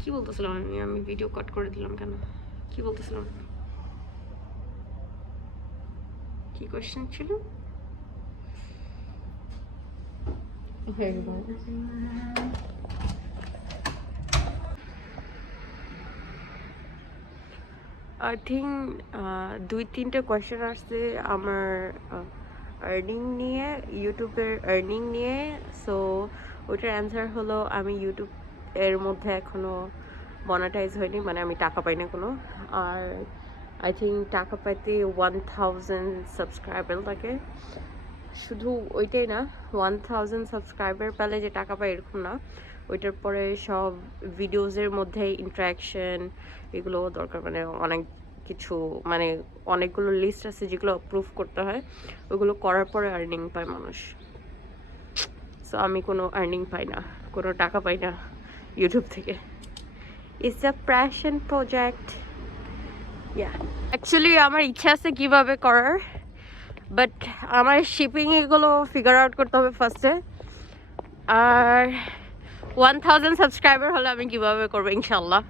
কি বলতেছিলাম আমি ভিডিও কাট করে দিলাম কেন? কি বলতেছিলাম? কি কোয়েশ্চেন ছিল? আই থিঙ্ক 2-3টা কোয়েশ্চেন আসছে আমার আর্নিং নিয়ে, ইউটিউবের আর্নিং নিয়ে। সো ওইটার অ্যান্সার হলো আমি ইউটিউব এর মধ্যে এখনো মনিটাইজ হয়নি, মানে আমি টাকা পাই না কোনো। আর আই থিঙ্ক টাকা পাইতে 1000 সাবস্ক্রাইবার লাগে। শুধু ওইটাই না, 1000 সাবস্ক্রাইবার পেলে যে টাকা পাই এরকম না, ওইটার পরে সব ভিডিওসের মধ্যে ইন্টারাকশন এগুলো দরকার, মানে অনেক কিছু, মানে অনেকগুলো লিস্ট আছে যেগুলো অ্যাপ্রুভ করতে হয়, ওগুলো করার পরে আর্নিং পায় মানুষ। সো আমি কোনো আর্নিং পাই না, কোনো টাকা পাই না ইউটিউব থেকে। It's a passion project. ইয়া, অ্যাকচুয়ালি আমার ইচ্ছা আছে কিভাবে করার, বাট আমার শিপিং এগুলো ফিগার আউট করতে হবে ফার্স্টে। আর 1000 সাবস্ক্রাইবার হলে আমি কিভাবে করবো ইনশাল্লাহ।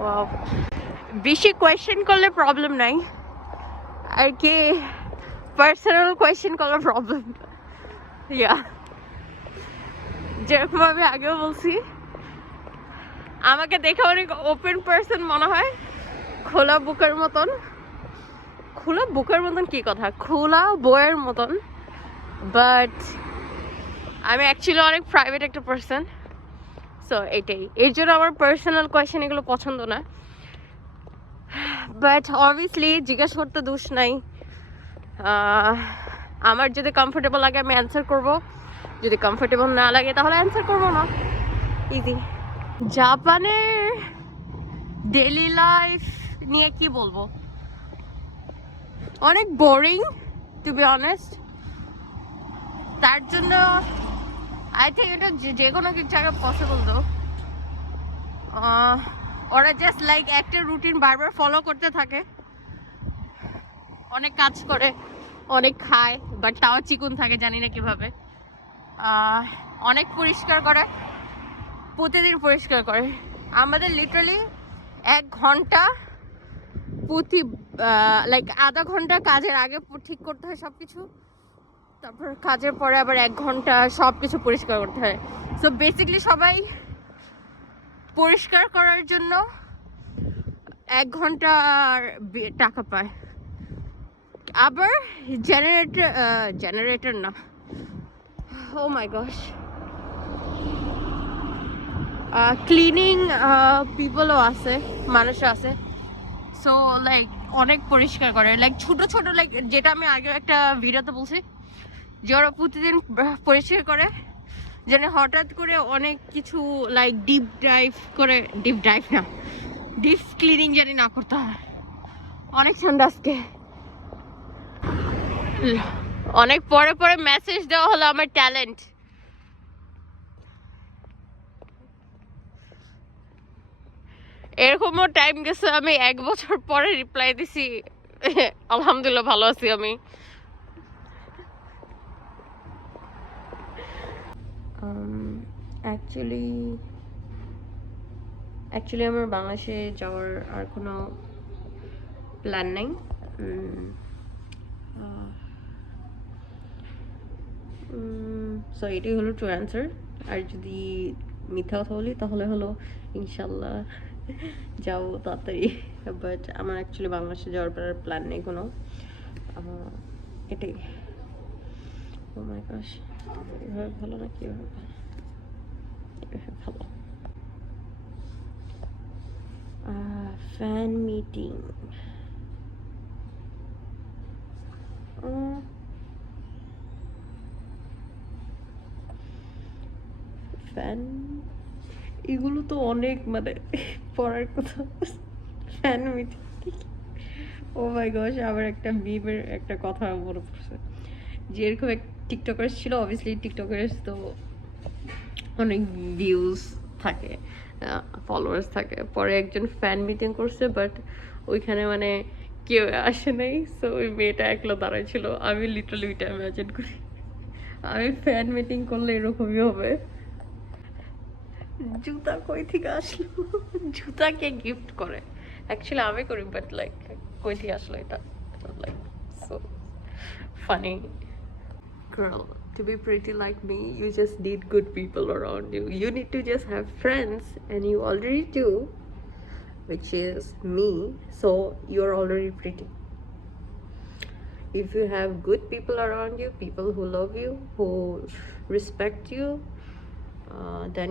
ওয়াও, বেশি কোয়েশ্চেন করলে প্রবলেম নাই আর কি, পার্সোনাল কোয়েশ্চেন করলে প্রবলেম। ইয়া, যেরকম আমি আগেও বলছি, আমাকে দেখে অনেক ওপেন পার্সন মনে হয়, খোলা বুকের মতন। খোলা বুকের মতন কি কথা, খোলা বইয়ের মতন, বাট আমি অ্যাকচুয়ালি অনেক প্রাইভেট একটা পার্সন। সো এটাই, এর জন্য আমার পার্সোনাল কোয়েশ্চেন এগুলো পছন্দ না। বাট অবভিয়াসলি জিজ্ঞাসা করতে দোষ নাই। আমার যদি কমফোর্টেবল লাগে আমি অ্যান্সার করব, যদি কমফোর্টেবল না লাগে তাহলে অ্যান্সার করবো না। ইজি। জাপানের ডেইলি লাইফ নিয়ে কি বলবো, অনেক বোরিং টু বি অনেস্ট। তার জন্য আই থিঙ্ক এটা যে কোনো জায়গায় পসিবল তো। ওরা জাস্ট লাইক একটা রুটিন বারবার ফলো করতে থাকে, অনেক কাজ করে, অনেক খায়, বাট তাও চিকন থাকে, জানি না কিভাবে। অনেক পরিষ্কার করে, প্রতিদিন পরিষ্কার করে। আমাদের লিটারালি 1 ঘন্টা প্রতি, লাইক আধা ঘন্টা কাজের আগে ঠিক করতে হয় সব কিছু, তারপর কাজের পরে আবার 1 ঘন্টা সব কিছু পরিষ্কার করতে হয়। সো বেসিকলি সবাই পরিষ্কার করার জন্য 1 ঘন্টা টাকা পায়। আবার জেনারেটর না, ও মাই গশ, ক্লিনিং পিপলও আছে, মানুষও আছে। সো লাইক অনেক পরিষ্কার করে, লাইক ছোট ছোট, লাইক যেটা আমি আগে একটা ভিডিওতে বলছি যে ওরা প্রতিদিন পরিষ্কার করে, যেন হঠাৎ করে অনেক কিছু লাইক ডিপ ক্লিনিং জানি না করতে হয়। অনেক ঠান্ডা আজকে, অনেক পরে পরে মেসেজ দেওয়া হলো আমার ট্যালেন্ট। এরকমও টাইম গেছে আমি 1 বছর পরে রিপ্লাই দিছি, আলহামদুলিল্লাহ ভালো আছি আমি। অ্যাকচুয়ালি আমার বাংলাদেশে যাওয়ার আর কোনো প্ল্যান নাই। সো এটাই হলো ট্রু অ্যান্সার। আর যদি মিথ্যা কথা বলি তাহলে হলো ইনশাল্লাহ যাবো তাড়াতাড়ি, বাট আমার অ্যাকচুয়ালি বাংলাদেশে যাওয়ার প্ল্যান নেই কোনো। এটাই। ও মাই গশ, এভাবে ভালো না, কীভাবে ভালো। ফ্যান মিটিং, ফ্যান এগুলো তো অনেক মানে পড়ার কথা। ফ্যান মিটিং, ও মাই গশ, আবার একটা মিমের একটা কথা মনে পড়ছে, যে এরকম এক টিকটকার্স ছিল। অবভিয়াসলি টিকটকার্স তো অনেক ভিউজ থাকে, ফলোয়ার্স থাকে। পরে একজন ফ্যান মিটিং করছে, বাট ওইখানে মানে কেউ আসে নাই। সো ওই মেয়েটা একলা দাঁড়ায় ছিল। আমি লিটারালি ওইটা ইমাজিন করি, আমি ফ্যান মিটিং করলে এরকমই হবে। জুতা কই থেকে আসলো? জুতা কে গিফট করে? অ্যাকচুয়ালি আমি করি, বাট লাইক কই থেকে আসলো এটা? Like so funny. Girl, to be pretty like me, you just need good people around you. You need to just have friends, and you already do, which is me. So you're already pretty. If you have good people around you, people who love you, who respect you, then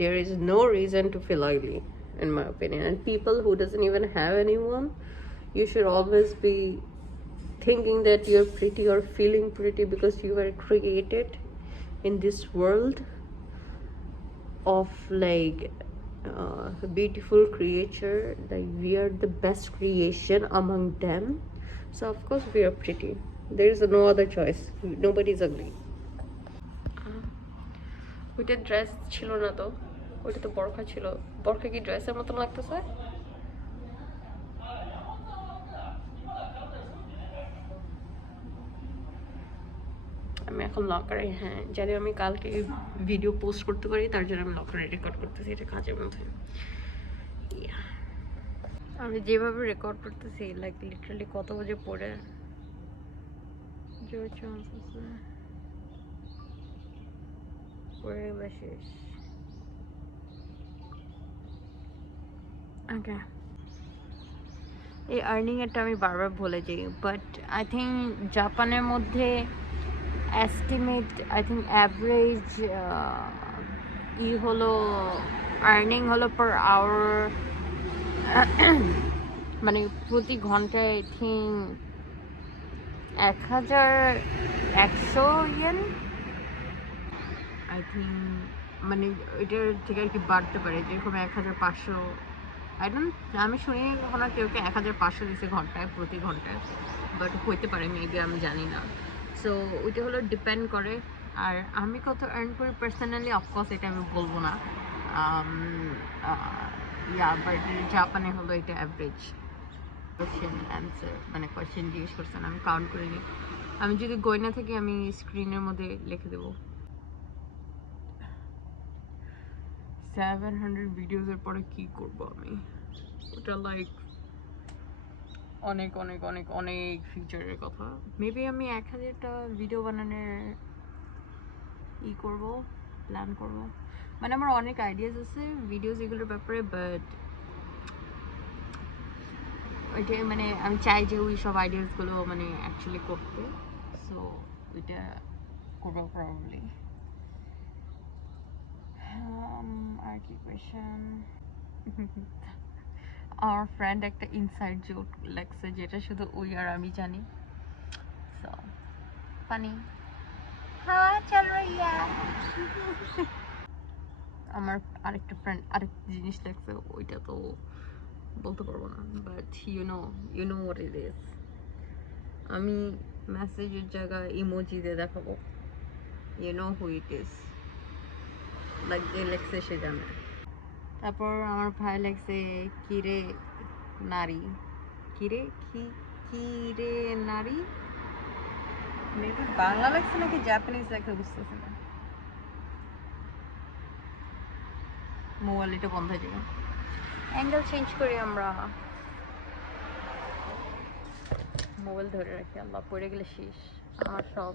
there is no reason to feel ugly, in my opinion. And people who doesn't even have anyone, you should always be thinking that you're pretty or feeling pretty because you were created in this world of like beautiful creature, like we are the best creation among them. So of course we are pretty. There is no other choice. Nobody is ugly. ওইটা ড্রেস ছিল না তো, ওইটা তো বরখা ছিল। বরখা কি ড্রেসের মতন লাগতেছে? আমি এখন লকারে, হ্যাঁ জানি, আমি কালকে ভিডিও পোস্ট করতে পারি, তার জন্য আমি লকারে রেকর্ড করতেছি, এটা কাজের মধ্যে। Yeah. আমি যেভাবে রেকর্ড করতেছি লাইক লিটারালি কত বাজে পড়ে জোর চান্স আছে পড়ে গেলে শেষ। ওকে, এই আর্নিং এরটা আমি বারবার ভুলে যাই, বাট আই থিঙ্ক জাপানের মধ্যে এস্টিমেট, আই থিঙ্ক অ্যাভারেজ হলো আর্নিং হলো পার আওয়ার, মানে প্রতি ঘন্টায় I think 1100 yen I think, মানে এটার থেকে আর কি বাড়তে পারে, যেরকম 1500। আমি শুনি কখনো কেউ 1500 দিচ্ছে ঘন্টায়, প্রতি ঘন্টায়, বাট হইতে পারে মেবি, আমি জানি না। সো ওইটা হলো ডিপেন্ড করে। আর আমি কত আর্ন করি পার্সোনালি, অফকোর্স এটা আমি বলবো না, বাট জাপানে হলো এটা অ্যাভারেজ। কোয়েশ্চেন অ্যান্সার, মানে কোয়েশ্চেন জিজ্ঞেস করছেন, আমি কাউন্ট করিনি। আমি যদি গয়না থাকি আমি স্ক্রিনের মধ্যে লিখে দেবো। 700 ভিডিওসের পরে কি করব আমি? ওটা লাইক অনেক অনেক অনেক অনেক ফিউচারের কথা। মেবি আমি 1000টা ভিডিও বানানোর করব, প্ল্যান করব। মানে আমার অনেক আইডিয়াস আছে ভিডিওস এগুলোর ব্যাপারে, বাট ওইটাই, মানে আমি চাই যে ওই সব আইডিয়াসগুলো মানে অ্যাকচুয়ালি করতে। সো ওইটা করবো প্রবাবলি। আর কি কোয়েশ্চেন? আমার ফ্রেন্ড একটা ইনসাইড জোক লেখছে, যেটা শুধু ওই আর আমি জানি। So funny. হ্যাঁ চল রইয়া। আমার আরেকটা ফ্রেন্ড আরেকটা জিনিস লেখছে, ওইটা তো বলতে পারবো না, but you know what it is. আমি মেসেজের জায়গায় ইমোজি দিয়ে দেখাবো, you know who it is, like যে লেখছে সে জানে। তারপর আমার ভাই লেখছে কিরে নারী, কিরে কিরে নারী, মেবি বাংলা লেখছে নাকি জাপানিজ লেখা বুঝতেছে না। মোবাইল এটা বন্ধ হয়ে যাবে, অ্যাঙ্গেল চেঞ্জ করি আমরা। মোবাইল ধরে রাখি, আল্লাহ পড়ে গেলে শেষ আমার সব।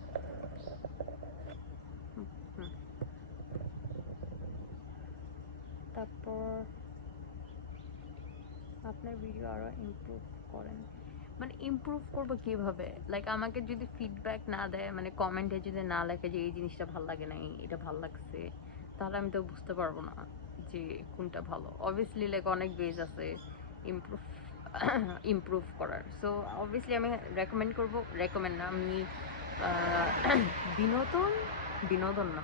তারপর আপনার ভিডিও আরো ইমপ্রুভ করেন, মানে ইমপ্রুভ করবো কিভাবে? লাইক আমাকে যদি ফিডব্যাক না দেয়, মানে কমেন্টে যদি না লেখে যে এই জিনিসটা ভালো লাগে নাই, এটা ভালো লাগছে, তাহলে আমি তো বুঝতে পারবো না যে কোনটা ভালো। অবভিয়াসলি লাইক অনেক ওয়েজ আছে ইমপ্রুভ ইমপ্রুভ করার। সো অবভিয়াসলি আমি রেকমেন্ড না, আমি বিনোদন বিনোদন না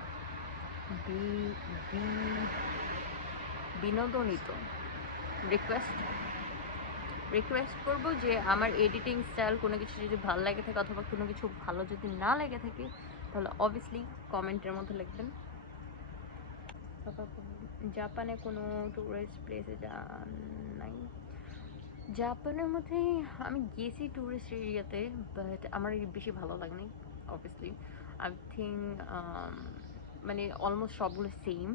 বিনোদনই তো রিকোয়েস্ট করব যে আমার এডিটিং স্টাইল কোনো কিছু যদি ভালো লাগে থাকে, অথবা কোনো কিছু ভালো যদি না লেগে থাকে, তাহলে অবভিয়াসলি কমেন্টের মধ্যে লিখবেন। জাপানে কোনো টুরিস্ট প্লেসে যান নাই? জাপানের মধ্যে আমি গেছি টুরিস্ট এরিয়াতে, বাট আমার বেশি ভালো লাগেনি। অবভিয়াসলি আই থিঙ্ক মানে অলমোস্ট সবগুলো সেম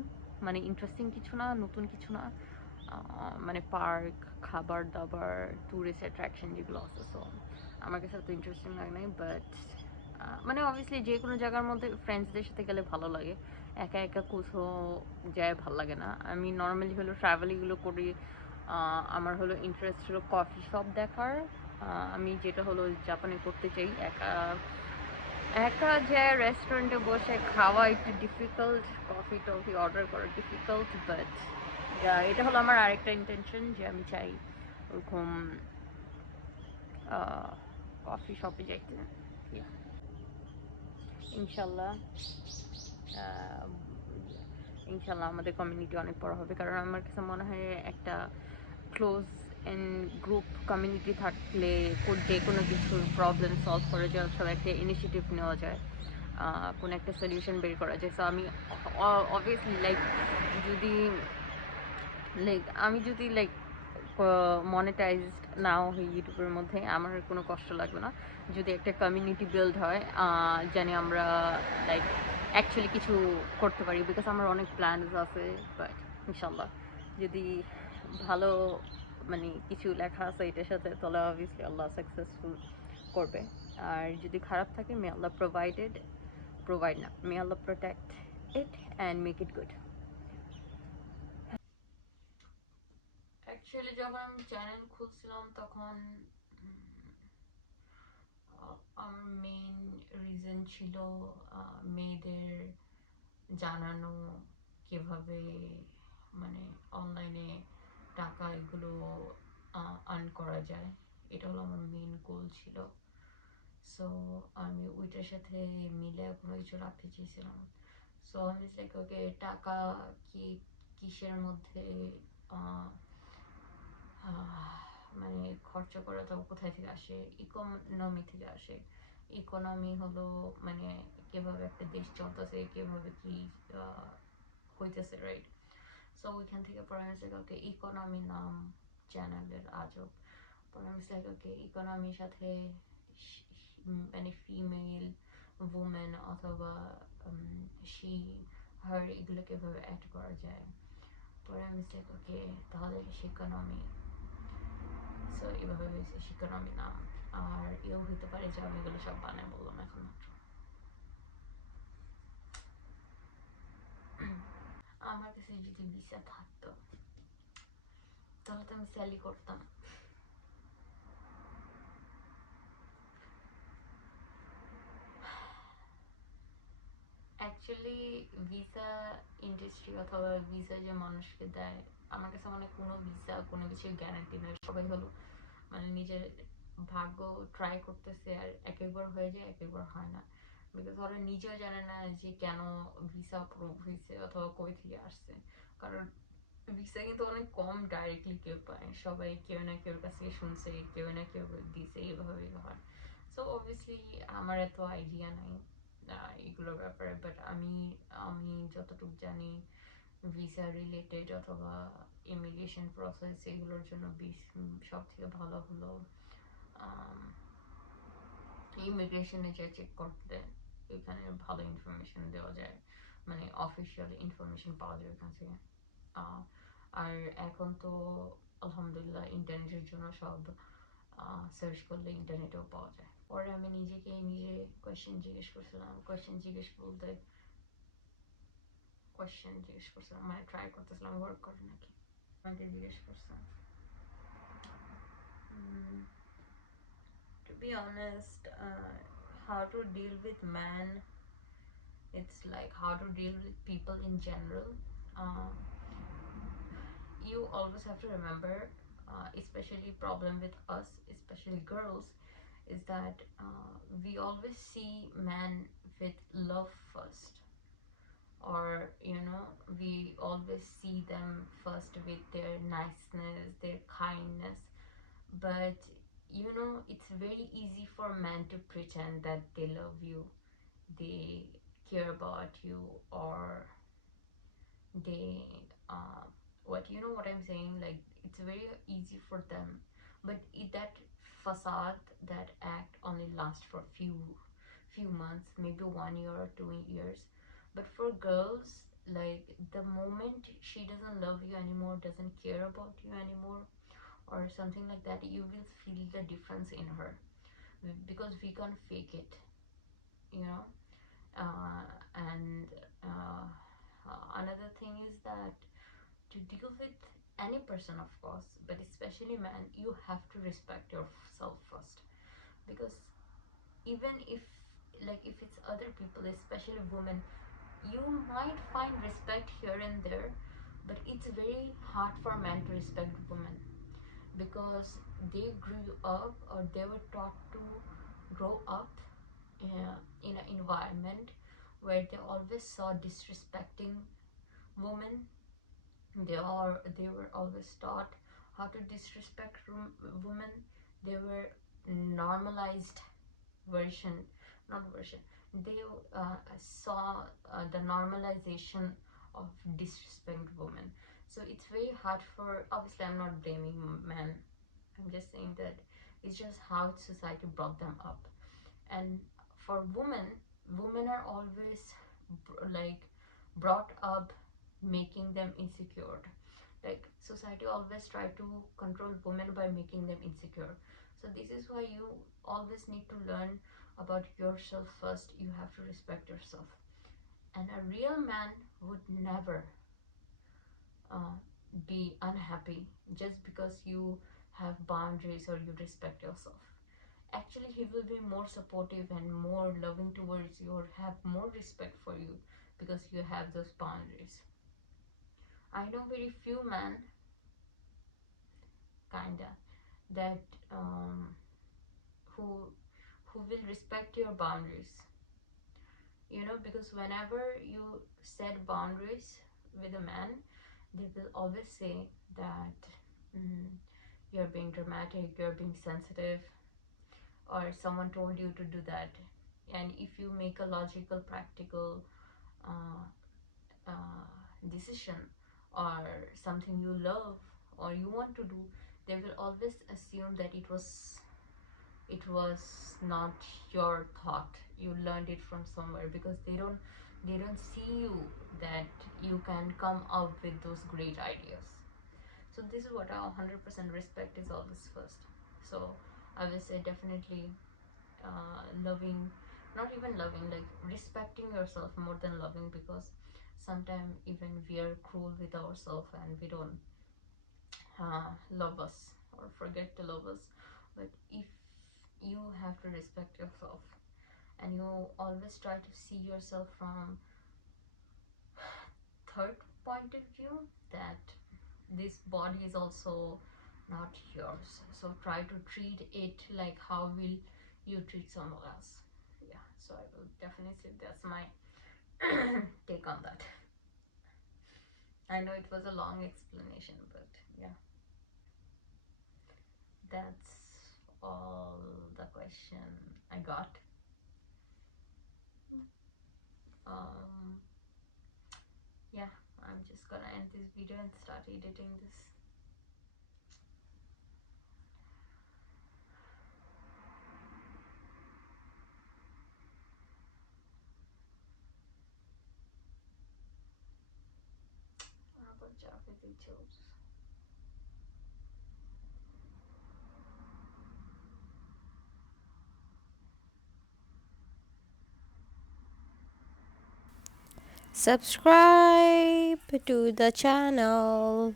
মানে ইন্টারেস্টিং কিছু না, নতুন কিছু না, মানে পার্ক, খাবার দাবার, ট্যুরিস্ট অ্যাট্রাকশন যেগুলো আছে, সো আমার কাছে এত ইন্টারেস্টিং লাগে নাই। বাট মানে অবভিয়াসলি যে কোনো জায়গার মধ্যে ফ্রেন্ডসদের সাথে গেলে ভালো লাগে, একা একা কোথাও যায় ভালো লাগে না। আমি নর্মালি হলো ট্রাভেলিংগুলো করি, আমার হলো ইন্টারেস্ট হলো কফি শপ দেখার। আমি যেটা হলো জাপানে করতে চাই, একা একা যে রেস্টুরেন্টে বসে খাওয়া একটু ডিফিকাল্ট, কফি টফি অর্ডার করা ডিফিকাল্ট, বাট এটা হলো আমার আরেকটা ইন্টেনশন যে আমি চাই ওরকম কফি শপে যাইতে। Yeah, ইনশাল্লাহ। আহ, ইনশাল্লাহ আমাদের কমিউনিটি অনেক বড় হবে, কারণ আমার কাছে মনে হয় একটা ক্লোজ এন্ড গ্রুপ কমিউনিটি থাকলে যে কোনো কিছুর প্রবলেম সলভ করা যায় অথবা একটা ইনিশিয়েটিভ নেওয়া যায়, কোনো একটা সলিউশন বের করা যায়। সো আমি অবভিয়াসলি লাইক যদি আমি যদি মনিটাইজড নাও হই ইউটিউবের মধ্যে, আমার কোনো কষ্ট লাগবে না যদি একটা কমিউনিটি বিল্ড হয়, জানি আমরা লাইক অ্যাকচুয়ালি কিছু করতে পারি, বিকজ আমার অনেক প্ল্যানস আছে। বাট ইনশাল্লাহ যদি ভালো মানে কিছু লেখা আছে এটার সাথে, তাহলে অবভিয়াসলি আল্লাহ সাকসেসফুল করবে। আর যদি খারাপ থাকে, মে আল্লাহ প্রোভাইড না, may Allah protect it and make it good. Actually যখন আমি চ্যানেল খুলছিলাম তখন আমার মেইন রিজন ছিল মেয়েদের জানানো কিভাবে মানে অনলাইনে টাকা এগুলো আর্ন করা যায়, এটা হলো আমার মেইন গোল ছিল। সো আমি ওইটার সাথে মিলে কোনো কিছু রাখতে চেয়েছিলাম। সো আমি লাইক ওকে টাকা কি কিসের মধ্যে আহ, মানে খরচা করা, তবে কোথায় থেকে আসে, ইকোনমি থেকে আসে। ইকোনমি হলো মানে কিভাবে একটা দেশ চলতেছে, কিভাবে কি হইতেছে, রাইট? সো ওইখান থেকে পরে আমি ওকে ইকোনমি নাম চ্যানেলের আজব। পরে আমি ওকে ইকোনমির সাথে মানে ফিমেল, উমেন অথবা শি, হার এগুলো কিভাবে অ্যাড করা যায়। পরে আমি ওকে তাহলে ইকোনমি। সো এভাবে হয়েছে শিক্ষানবী নাম। আর এও হইতে পারে যে আমি এগুলো সব বানায় বললাম এখন মাত্র। আমার কাছে যদি ভিসা থাকতো তাহলে তো আমি স্যালি করতাম। অ্যাকচুয়ালি ভিসা ইন্ডাস্ট্রি অথবা ভিসা যে মানুষকে দেয়, আমার কাছে মনে হয় কোনো ভিসা কোনো কিছুর গ্যারান্টি নয়। সবাই হলো মানে নিজের ভাগ্য ট্রাই করতেছে, আর এক একবার হয়ে যায়, এক একবার হয় না। বিকজ ওরা নিজেও জানে না যে কেন ভিসা অ্যাপ্রুভ হয়েছে অথবা কই থেকে আসছে। কারণ ভিসা কিন্তু অনেক কম ডাইরেক্টলি কেউ পায়, সবাই কেউ না কেউর কাছ থেকে শুনছে, কেউ না কেউ দিছে, এইভাবেই হয়। সো অবভিয়াসলি আমার এত আইডিয়া নাই এগুলোর ব্যাপারে, বাট আমি আমি যতটুকু জানি ভিসা রিলেটেড অথবা ইমিগ্রেশন প্রসেস এগুলোর জন্য সব থেকে ভালো হলো ইমিগ্রেশনে যে চেক করতে, এখানে ভালো ইনফরমেশন দেওয়া যায়, মানে অফিসিয়াল ইনফরমেশন পাওয়া যায় এখান থেকে। আর এখন তো আলহামদুলিল্লাহ ইন্টারনেটের জন্য সব সার্চ করলে ইন্টারনেটেও পাওয়া যায়। পরে আমি নিজেকে নিজে কোয়েশ্চেন জিজ্ঞেস করছিলাম, কোয়েশ্চেন জিজ্ঞেস করছিলাম মানে ট্রাই করতেছিলাম ওয়ার্ক করে নাকি। আমাকে জিজ্ঞেস করছিলাম to be honest, how to deal with man, it's like how to deal with people in general. uh, you always have to remember, especially problem with us, especially girls, is that we always see men with love first, or we always see them first with their niceness, their kindness. But it's very easy for men to pretend that they love you, they care about you, or they what what I'm saying, like it's very easy for them. But that facade, that act only lasts for few months, maybe 1 year or 2 years. But for girls, Like the moment she doesn't love you anymore, doesn't care about you anymore, or something like that, you will feel the difference in her, because we can't fake it, you know. uh, and uh, Another thing is that to deal with any person, of course, but especially man, you have to respect yourself first. Because even if, like, if it's other people, especially women, you might find respect here and there, but it's very hard for men to respect women, because they grew up, or they were taught to grow up in an environment where they always saw disrespecting women. They were always taught how to disrespect women. They were normalized version, not version. They saw the normalization of disrespect women. So it's very hard for. Obviously, I'm not blaming men. I'm just saying that it's just how society brought them up. And for women, women are always like brought up making them insecure. Like society always try to control women by making them insecure. So this is why you always need to learn about yourself first. You have to respect yourself. And a real man would never uh, be unhappy just because you have boundaries or you respect yourself. Actually, he will be more supportive and more loving towards you, or have more respect for you, because you have those boundaries. I know very few men, kinda, that who who will respect your boundaries. Because whenever you set boundaries with a man, they will always say that, mm, you're being dramatic, you're being sensitive, or someone told you to do that. And if you make a logical, practical uh, uh, decision, or something you love or you want to do, they will always assume that it was not your thought. You learned it from somewhere, because they don't see you that you can come up with those great ideas. So this is what our 100% respect is always first. So I will say definitely loving, not even loving, like respecting yourself more than loving, because sometimes even we are cruel with ourselves and we don't love us, or forget to love us. But if you have to respect yourself, and you always try to see yourself from third point of view, that this body is also not yours, so try to treat it like how will you treat someone else. Yeah, so I will definitely, that's my take on that. I know it was a long explanation, but yeah, that's all the question I got. um yeah, I'm just gonna end this video and start editing this. About Javed Jobs. Subscribe to the channel.